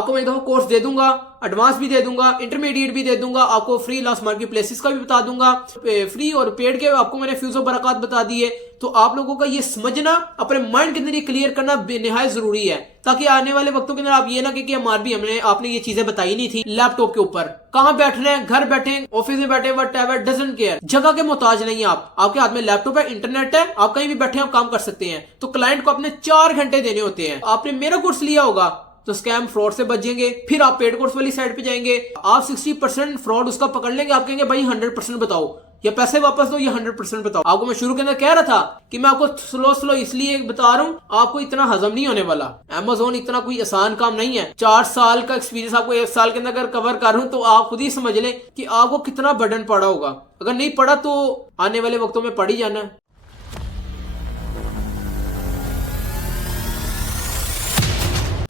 आपको मैं एक दफा कोर्स दे दूंगा, एडवांस भी दे दूंगा, इंटरमीडिएट भी दे दूंगा, आपको फ्री लॉस मार्केट प्लेसेस का भी बता दूंगा, फ्री और पेड के आपको मैंने फ्यूज और बरकत बता दिए। तो आप लोगों का ये समझना, अपने माइंड के अंदर ये क्लियर करना बेनिहायत जरूरी है, ताकि आने वाले वक्तों के अंदर आप ये ना कि हमारे भी हमने आपने ये चीजें बताई नहीं थी लैपटॉप के ऊपर। कहां बैठ रहे हैं, घर बैठे, ऑफिस में बैठे, व्हाटएवर, डजंट केयर, जगह के मोहताज नहीं है आप। आपके हाथ में लैपटॉप है, इंटरनेट है, आप कहीं भी बैठे आप काम कर सकते हैं। तो क्लाइंट को अपने 4 घंटे देने होते हैं। आपने मेरा कोर्स लिया होगा तो स्कैम फ्रॉड से बचेंगे। फिर आप पेड कोर्स वाली साइड पे जाएंगे, आप 60% फ्रॉड उसका पकड़ लेंगे, आप कहेंगे भाई 100% बताओ, या पैसे वापस दो या 100% बताओ। आपको मैं शुरू के अंदर कह रहा था कि मैं आपको स्लो इसलिए बता रहा हूं, आपको इतना हजम नहीं होने वाला। Amazon इतना कोई आसान काम नहीं है। 4 साल का एक्सपीरियंस आपको 1 साल के अंदर अगर कवर कर रहा हूं तो आप खुद ही समझ लें कि आपको कितना बर्डन पड़ा होगा। अगर नहीं पड़ा तो आने वाले वक्तों में पड़ ही जाना है।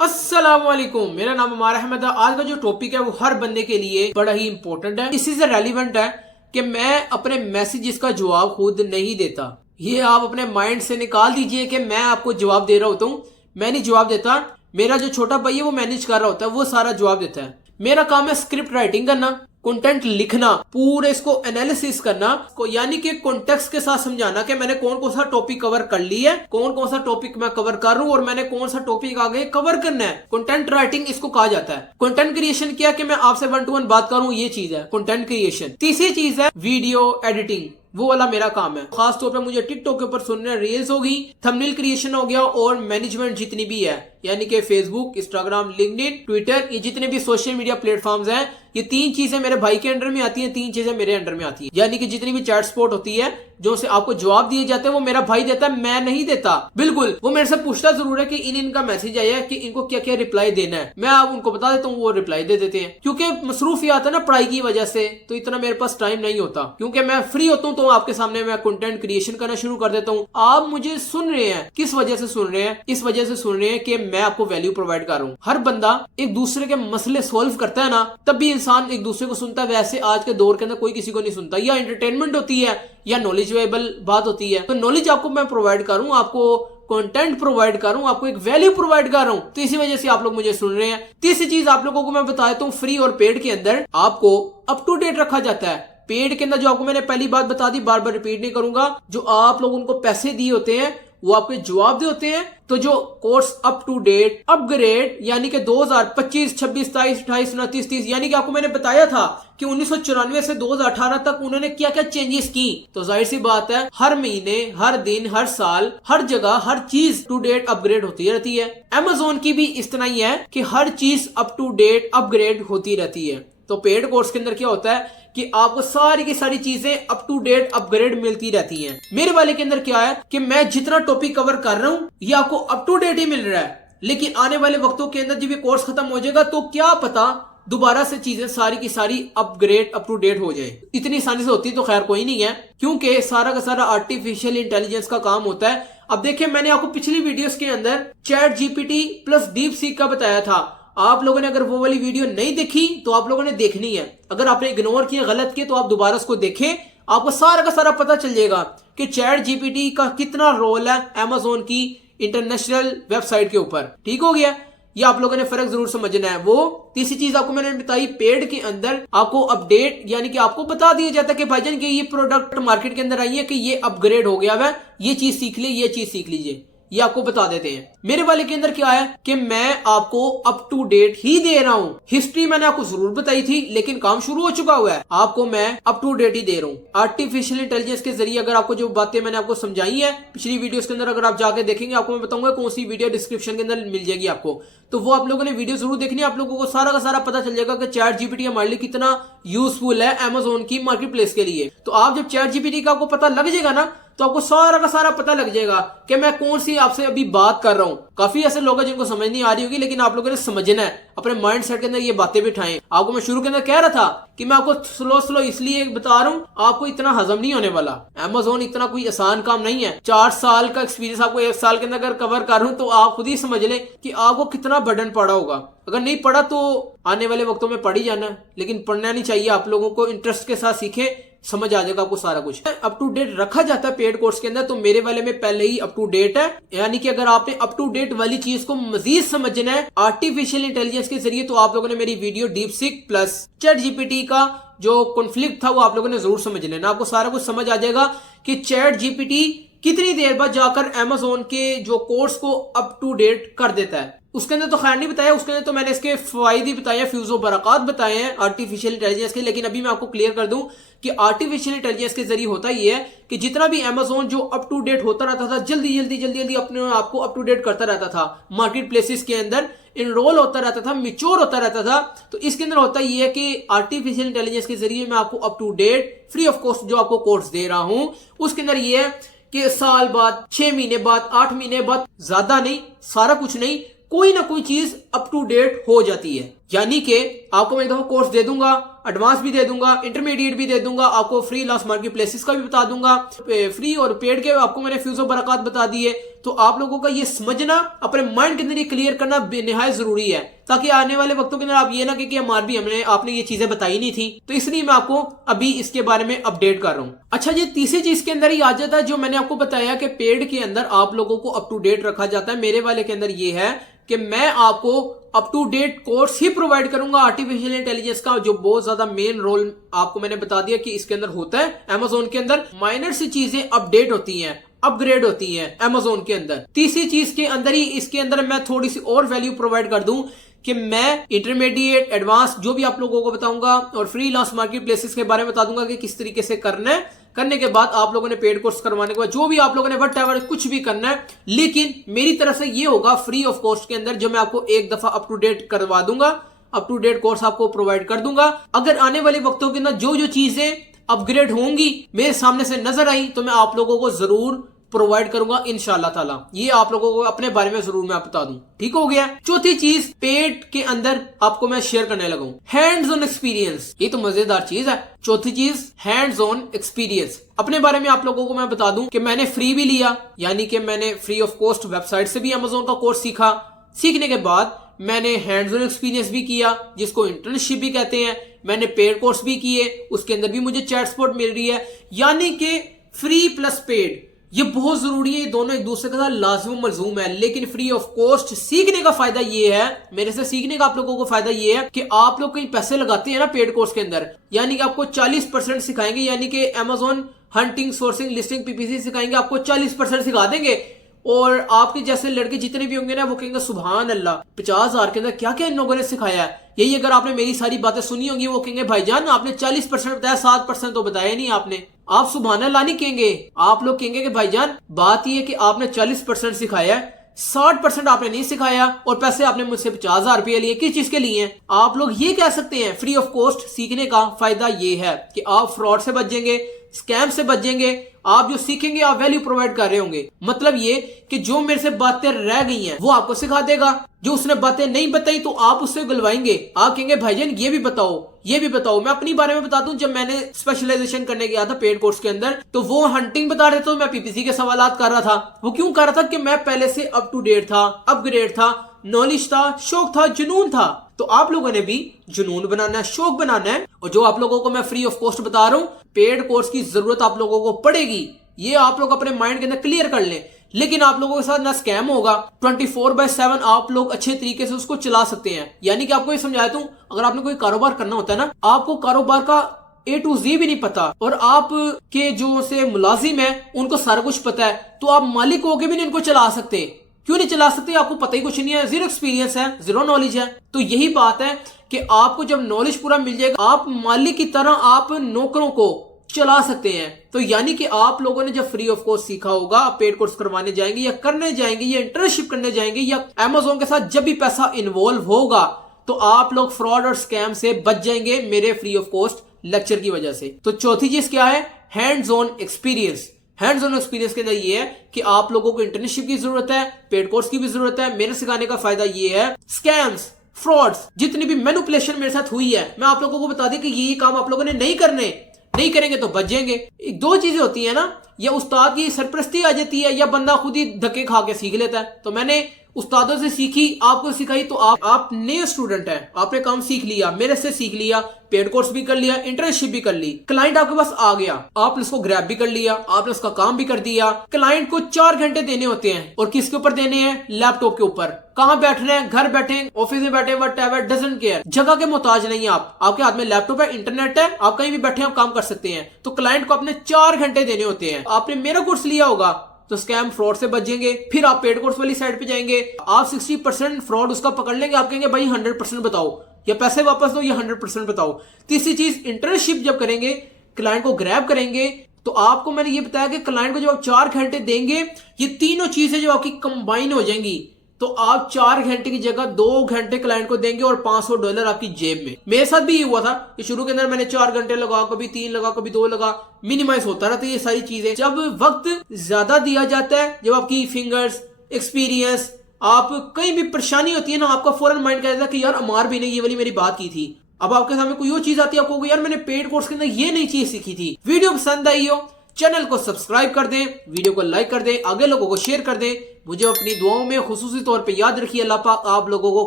अस्सलामुअलैकुम, मेरा नाम उमर अहमद है। आज का जो टॉपिक है वो हर बंदे के लिए बड़ा ही इंपॉर्टेंट है, इसी से रेलिवेंट है कि मैं अपने मैसेजेस का जवाब खुद नहीं देता। ये आप अपने माइंड से निकाल दीजिए कि मैं आपको जवाब दे रहा होता हूँ। मैं नहीं जवाब देता, मेरा जो छोटा भाई है वो मैनेज कर रहा होता है, वो सारा जवाब देता है। मेरा काम है स्क्रिप्ट राइटिंग करना, कंटेंट लिखना, पूरे इसको एनालिसिस करना, यानी कि कॉन्टेक्स्ट के साथ समझाना कि मैंने कौन कौन सा टॉपिक कवर कर लिया है, कौन कौन सा टॉपिक मैं कवर कर रहा हूं और मैंने कौन सा टॉपिक आगे कवर करना है। कंटेंट राइटिंग इसको कहा जाता है। कंटेंट क्रिएशन क्या कि मैं आपसे 1 to 1 बात करूं, ये चीज है कंटेंट क्रिएशन। तीसरी चीज है वीडियो एडिटिंग, वो वाला मेरा काम है। खास तौर पे मुझे टिकटॉक के ऊपर सुनने रील्स होगी, थंबनेल क्रिएशन हो गया और मैनेजमेंट जितनी भी है, यानी कि फेसबुक, इंस्टाग्राम, लिंक्डइन, ट्विटर, ये जितने भी सोशल मीडिया प्लेटफॉर्म्स हैं, ये 3 चीजें मेरे भाई के अंडर में आती हैं, 3 चीजें मेरे अंडर में आती हैं। यानी कि जितनी भी चैट सपोर्ट होती है, जो से आपको जवाब दिए जाते हैं, वो मेरा भाई देता है, मैं नहीं देता। बिल्कुल, वो मेरे से पूछता जरूर है कि इनका मैसेज आया है कि इनको क्या क्या रिप्लाई देना है। मैं आप उनको बता देता हूँ, वो रिप्लाई दे देते हैं। क्योंकि मसरूफियत है ना पढ़ाई की वजह से, तो इतना मेरे पास टाइम नहीं होता। क्योंकि मैं फ्री होता हूँ तो आपके सामने मैं कंटेंट क्रिएशन करना शुरू कर देता हूँ। आप मुझे सुन रहे हैं, किस वजह से सुन रहे हैं? इस वजह से सुन रहे हैं कि मैं आपको वैल्यू प्रोवाइड कर रहा हूँ। हर बंदा एक दूसरे के मसले सॉल्व करता है ना, तब भी इंसान एक दूसरे को सुनता है। वैसे आज के दौर के अंदर कोई किसी को नहीं सुनता। या एंटरटेनमेंट होती है या नॉलेजेबल बात होती है। तो नॉलेज आपको मैं प्रोवाइड करूं, आपको कंटेंट प्रोवाइड करूं, आपको एक वैल्यू प्रोवाइड कर रहा हूं, तो इसी वजह से आप लोग मुझे सुन रहे हैं। तीसरी चीज आप लोगों को मैं बता देता हूं, फ्री और पेड के अंदर आपको अप टू डेट रखा जाता है। पेड के अंदर जो आपको मैंने पहली बात बता दी, बार बार रिपीट नहीं करूंगा, जो आप लोग उनको पैसे दिए होते हैं वो आपके जवाब दे होते हैं। तो जो course up to date upgrade, यानी कि 2025, 26, 27, 28, 29, 30, यानी कि आपको मैंने बताया था कि 1994 से 2018 तक उन्होंने क्या क्या चेंजेस की। तो जाहिर सी बात है, हर महीने, हर दिन, हर साल, हर जगह, हर चीज टू डेट अपग्रेड होती रहती है। Amazon की भी इस तरह ही है कि हर चीज अप टू डेट अपग्रेड होती रहती है। तो पेड कोर्स के अंदर क्या होता है कि आपको सारी की सारी चीजें अप टू डेट अपग्रेड मिलती रहती हैं। मेरे वाले के अंदर क्या है कि मैं जितना टॉपिक कवर कर रहा हूं ये आपको अप टू डेट ही मिल रहा है, लेकिन आने वाले वक्तों के अंदर जब ये कोर्स खत्म हो जाएगा तो क्या पता दोबारा से चीजें सारी की सारी अपग्रेड अप टू डेट हो जाए। इतनी आसानी से होती तो खैर कोई नहीं है, क्योंकि सारा का सारा आर्टिफिशियल इंटेलिजेंस का काम होता है। अब देखिए, मैंने आपको पिछली वीडियोस के अंदर chat GPT plus deep seek का बताया था। आप लोगों ने अगर वो वाली वीडियो नहीं देखी तो आप लोगों ने देखनी है। अगर आपने इग्नोर किया, गलत किया, तो आप दोबारा उसको देखें, आपको सारा का सारा पता चल जाएगा कि चैट जीपीटी का कितना रोल है Amazon की इंटरनेशनल वेबसाइट के ऊपर। ठीक हो गया? ये आप लोगों ने फर्क जरूर समझना है। वो तीसरी चीज आपको मैंने बताई, पेड के अंदर आपको अपडेट, यानी कि आपको बता दिया जाता है कि भाईजान कि ये प्रोडक्ट मार्केट के अंदर आई है, कि ये अपग्रेड हो गया है, ये चीज सीख ले, ये चीज सीख लीजिए, ये आपको बता देते हैं। मेरे वाले के अंदर क्या है कि मैं आपको अप टू डेट ही दे रहा हूं। हिस्ट्री मैंने आपको जरूर बताई थी, लेकिन काम शुरू हो चुका हुआ है, आपको मैं अप टू डेट ही दे रहा हूं। आर्टिफिशियल इंटेलिजेंस के जरिए अगर आपको जो बातें मैंने आपको समझाई है पिछली वीडियोस के अंदर, अगर आप जाके देखेंगे, आपको मैं बताऊंगा कौन सी वीडियो डिस्क्रिप्शन के अंदर मिल जाएगी आपको, तो वो आप लोगों ने वीडियो जरूर देखनी है। आप लोगों को सारा का सारा पता चल जाएगा कि चैट जीपीटी हमारे लिए कितना यूजफुल है Amazon की मार्केट प्लेस के लिए। तो आप जब चैट जीपीटी का आपको पता लग जाएगा ना, तो आपको सारा का सारा पता लग जाएगा कि मैं कौन सी आपसे अभी बात कर रहा हूं। काफी ऐसे लोग हैं जिनको समझ नहीं आ रही होगी, लेकिन आप लोगों ने समझना है, अपने माइंड सेट के अंदर ये बातें बिठाएं। आपको मैं शुरू के अंदर कह रहा था कि मैं आपको स्लो इसलिए बता रहा हूं, आपको इतना हजम नहीं होने वाला। Amazon इतना कोई आसान काम नहीं है। 4 साल का एक्सपीरियंस आपको 1 साल के अंदर अगर कवर कर रहा हूं, तो आप खुद ही समझ लें कि आपको कितना बर्डन पड़ा होगा। अगर नहीं पड़ा तो आने वाले वक्तों में पढ़ ही जाना, लेकिन पढ़ना नहीं चाहिए। आप लोगों को इंटरेस्ट के साथ सीखें, समझ आ जाएगा आपको सारा कुछ। अप टू डेट रखा जाता है पेड कोर्स के अंदर, तो मेरे वाले में पहले ही अप टू डेट है। यानी कि अगर आपने अप टू डेट वाली चीज को मजीद समझना है आर्टिफिशियल इंटेलिजेंस के जरिए, तो आप लोगों ने मेरी video DeepSeek plus chat GPT का जो कॉन्फ्लिक्ट था वो आप लोगों ने जरूर समझ लेना। आपको सारा कुछ समझ आ जाएगा कि चैट जीपीटी कितनी देर बाद जाकर Amazon के जो कोर्स को अप टू डेट कर देता है। उसके अंदर तो खैर नहीं बताया, उसके अंदर तो मैंने इसके फायदे बताए, फ्यूज बरकत बताए हैं आर्टिफिशियल इंटेलिजेंस के। लेकिन अभी मैं आपको क्लियर कर दूं कि आर्टिफिशियल इंटेलिजेंस के जरिए होता ये है कि जितना भी Amazon जो अप टू डेट होता रहता था, जल्दी अपने आप को अप टू डेट करता रहता था, मार्केट प्लेसेस के अंदर इनरोल होता रहता था, मिच्योर होता रहता था। तो इसके अंदर होता ये है कि आर्टिफिशियल इंटेलिजेंस के जरिए मैं आपको up to date free of cost जो आपको कोर्स दे रहा हूं, उसके अंदर ये है कि साल बाद, 6 महीने बाद, 8 महीने बाद, ज्यादा नहीं, सारा कुछ नहीं, कोई ना कोई चीज अप टू डेट हो जाती है। यानी कि आपको मैं एक दफा कोर्स दे दूंगा, एडवांस भी दे दूंगा, इंटरमीडिएट भी दे दूंगा, आपको फ्री लॉस मार्केट प्लेसेस का भी बता दूंगा, फ्री और पेड के आपको मैंने फ्यूज बरकत बता दिए। तो आप लोगों का ये समझना, अपने माइंड के अंदर ये क्लियर करना बेनिहायत जरूरी है, ताकि आने वाले वक्तों के अंदर आप ये ना कि हमारे भी आपने ये चीजें बताई नहीं थी। तो इसलिए मैं आपको अभी इसके बारे में अपडेट कर रहा हूँ। अच्छा, ये तीसरी चीज के अंदर ही आ जाता है जो मैंने आपको बताया कि पेड के अंदर आप लोगों को अप टू डेट रखा जाता है। मेरे वाले के अंदर ये है कि मैं आपको अप टू डेट कोर्स ही प्रोवाइड करूंगा आर्टिफिशियल इंटेलिजेंस का, जो बहुत ज्यादा मेन रोल आपको मैंने बता दिया कि इसके अंदर होता है। Amazon के अंदर माइनर सी चीजें अपडेट होती हैं, अपग्रेड होती हैं Amazon के अंदर। तीसरी चीज के अंदर ही इसके अंदर मैं थोड़ी सी और वैल्यू प्रोवाइड कर दूं कि मैं इंटरमीडिएट, एडवांस जो भी आप लोगों को बताऊंगा और फ्री लॉस मार्केट प्लेसेस के बारे में बता दूंगा कि किस तरीके से करना है। करने के बाद आप लोगों ने पेड कोर्स करवाने के बाद जो भी आप लोगों ने व्हाटएवर कुछ भी करना है, लेकिन मेरी तरफ से ये होगा फ्री ऑफ कॉस्ट के अंदर, जो मैं आपको एक दफा अप टू डेट करवा दूंगा, अप टू डेट कोर्स आपको प्रोवाइड कर दूंगा। अगर आने वाले वक्तों के अंदर जो जो चीजें अपग्रेड होंगी मेरे सामने से नजर आई तो मैं आप लोगों को जरूर प्रोवाइड करूंगा इंशाल्लाह ताला। ये आप लोगों को अपने बारे में जरूर मैं बता दूं, ठीक हो गया। चौथी चीज पेड के अंदर आपको मैं शेयर करने लगा हूं, हैंड्स ऑन एक्सपीरियंस। ये तो मजेदार चीज है। चौथी चीज हैंड्स ऑन एक्सपीरियंस। अपने बारे में आप लोगों को मैं बता दूं कि मैंने फ्री भी लिया, यानी कि मैंने फ्री ऑफ कॉस्ट वेबसाइट से भी Amazon का कोर्स सीखा। सीखने के बाद मैंने हैंड्स ऑन एक्सपीरियंस भी किया, जिसको इंटर्नशिप भी कहते हैं। मैंने पेड कोर्स भी किए, उसके अंदर भी मुझे चैट सपोर्ट मिल रही है। यानी कि फ्री प्लस पेड ये बहुत जरूरी है, ये दोनों एक दूसरे के साथ लाजिम मलजूम है। लेकिन फ्री ऑफ कॉस्ट सीखने का फायदा ये है, मेरे से सीखने का आप लोगों को फायदा ये है कि आप लोग कहीं पैसे लगाते हैं ना पेड कोर्स के अंदर, यानी कि आपको 40% सिखाएंगे, यानी कि Amazon hunting, sourcing, listing, PPC सिखाएंगे, आपको 40% सिखा देंगे। और आपके जैसे लड़के जितने भी होंगे ना वो कहेंगे सुभान अल्लाह, 50,000 के अंदर क्या क्या इन लोगों ने सिखाया है। यही अगर आपने मेरी सारी बातें सुनी होंगी वो कहेंगे भाईजान आपने 40% बताया, 7% तो बताया नहीं आपने। आप सुभान अल्लाह नहीं कहेंगे, आप लोग कहेंगे कि भाईजान बात यह है कि आपने 40% सिखाया है, 60% आपने नहीं सिखाया और पैसे आपने मुझसे 50,000 रुपये लिए, किस चीज के लिए। आप लोग ये कह सकते हैं फ्री ऑफ कॉस्ट सीखने का फायदा ये है कि आप फ्रॉड से बचेंगे, स्कैम से बचेंगे। आप जो सीखेंगे आप वैल्यू प्रोवाइड कर रहे होंगे। मतलब ये कि जो मेरे से बातें रह गई हैं वो आपको सिखा देगा, जो उसने बातें नहीं बताई तो आप उससे गुलवाएंगे। आप कहेंगे भाईजान ये भी बताओ, ये भी बताओ। मैं अपनी बारे में बताता हूँ, जब मैंने स्पेशलाइजेशन करने गया था पेड कोर्स के अंदर तो वो हंटिंग बता रहे थे, तो मैं PPC के सवालात कर रहा था। वो क्यों कर रहा था कि मैं पहले से अप टू डेट था, अपग्रेड था, नॉलेज था, शौक था, जुनून था। तो आप लोगों ने भी जुनून बनाना है, शौक बनाना है। और जो आप लोगों को मैं फ्री ऑफ कॉस्ट बता रहा हूं, पेड कोर्स की जरूरत आप लोगों को पड़ेगी, ये आप लोग अपने माइंड के अंदर क्लियर कर लें। लेकिन आप लोगों के साथ ना स्कैम होगा, 24/7 आप लोग अच्छे तरीके से उसको चला सकते हैं। यानी कि आपको ये समझाया दूं, अगर आपने कोई कारोबार करना होता है ना, आपको कारोबार का A to Z भी नहीं पता और आप के जो से मुलाजिम है उनको सारा कुछ पता है, तो आप मालिक होके भी नहीं इनको चला सकते। क्यों नहीं चला सकते? आपको पता ही कुछ नहीं है, जीरो एक्सपीरियंस है, जीरो नॉलेज है। तो यही बात है कि आपको जब नॉलेज पूरा मिल जाएगा आप मालिक की तरह आप नौकरों को चला सकते हैं। तो यानी कि आप लोगों ने जब फ्री ऑफ कोर्स सीखा होगा, आप पेड कोर्स करवाने जाएंगे या करने जाएंगे या इंटर्नशिप करने जाएंगे या Amazon के साथ जब भी पैसा इन्वॉल्व होगा तो आप लोग फ्रॉड और स्कैम से बच जाएंगे मेरे फ्री ऑफ कॉस्ट लेक्चर की वजह से। तो चौथी चीज क्या है? Hands on experience. Hands on experience के अंदर ये है कि आप लोगों को इंटर्नशिप की जरूरत है, पेड कोर्स की भी जरूरत है। मेरे सिखाने का फायदा ये है, स्कैम्स, फ्रॉड्स, जितनी भी मैनिपुलेशन मेरे साथ हुई है मैं आप लोगों को बता दें कि ये काम आप लोगों ने नहीं करने, नहीं करेंगे तो बच जाएंगे। दो चीजें होती है ना, या उस्ताद की सरपरस्ती आ जाती है या बंदा खुद ही धक्के खा के सीख लेता है। तो मैंने उस्तादों से सीखी, आपको सिखाई, तो आप नए स्टूडेंट हैं, आपने काम सीख लिया, मेरे से सीख लिया, पेड कोर्स भी कर लिया, इंटर्नशिप भी कर ली, क्लाइंट आपके पास आ गया, आपने उसको ग्रैब भी कर लिया, आपने उसका काम भी कर दिया। क्लाइंट को 4 घंटे देने होते हैं और किसके ऊपर देने हैं? लैपटॉप के ऊपर। कहाँ बैठ रहे हैं? घर बैठे, ऑफिस में बैठे, व्हाटएवर, डजंट केयर, जगह के मोहताज नहीं है आप, आपके हाथ में लैपटॉप है, इंटरनेट है, आप कहीं भी बैठे आप काम कर सकते हैं। तो क्लाइंट को अपने 4 घंटे देने होते हैं। आपने मेरा कोर्स लिया होगा तो स्कैम फ्रॉड से बचेंगे, फिर आप पेड कोर्स वाली साइड पे जाएंगे, आप 60% फ्रॉड उसका पकड़ लेंगे, आप कहेंगे भाई 100% बताओ, या पैसे वापस दो या 100% बताओ। तीसरी चीज, इंटर्नशिप जब करेंगे, क्लाइंट को ग्रैब करेंगे, तो आपको मैंने ये बताया कि क्लाइंट को जब आप 4 घंटे देंगे, ये तीनों चीजें जो आपकी कंबाइन हो जाएंगी, तो आप 4 घंटे की जगह 2 घंटे क्लाइंट को देंगे और $500 आपकी जेब में। मेरे साथ भी ये हुआ था कि शुरू के अंदर मैंने 4 घंटे लगा, कभी 3 लगा, कभी 2 लगा, मिनिमाइज होता रहता है ये सारी चीजें। जब वक्त ज्यादा दिया जाता है, जब आपकी फिंगर्स, एक्सपीरियंस, आप कहीं भी परेशानी होती है ना, आपका फौरन माइंड कहता है कि यार अमार भी नहीं ये वाली मेरी बात की थी। अब आपके सामने कोई और चीज आती है, आपको यार मैंने पेड कोर्स के अंदर ये नई चीज सीखी थी। वीडियो पसंद आई हो, चैनल को सब्सक्राइब कर दें, वीडियो को लाइक कर दें, आगे लोगों को शेयर कर दें। मुझे अपनी दुआओं में खुसूसी तौर पे याद रखिए। अल्लाह पाक आप लोगों को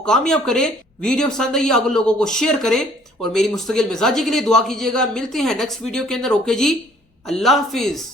कामयाब करे। वीडियो पसंद आई, आगे लोगों को शेयर करें और मेरी मुस्तकिल मिजाजी के लिए दुआ कीजिएगा। मिलते हैं नेक्स्ट वीडियो के अंदर। ओके जी, अल्लाह हाफिज।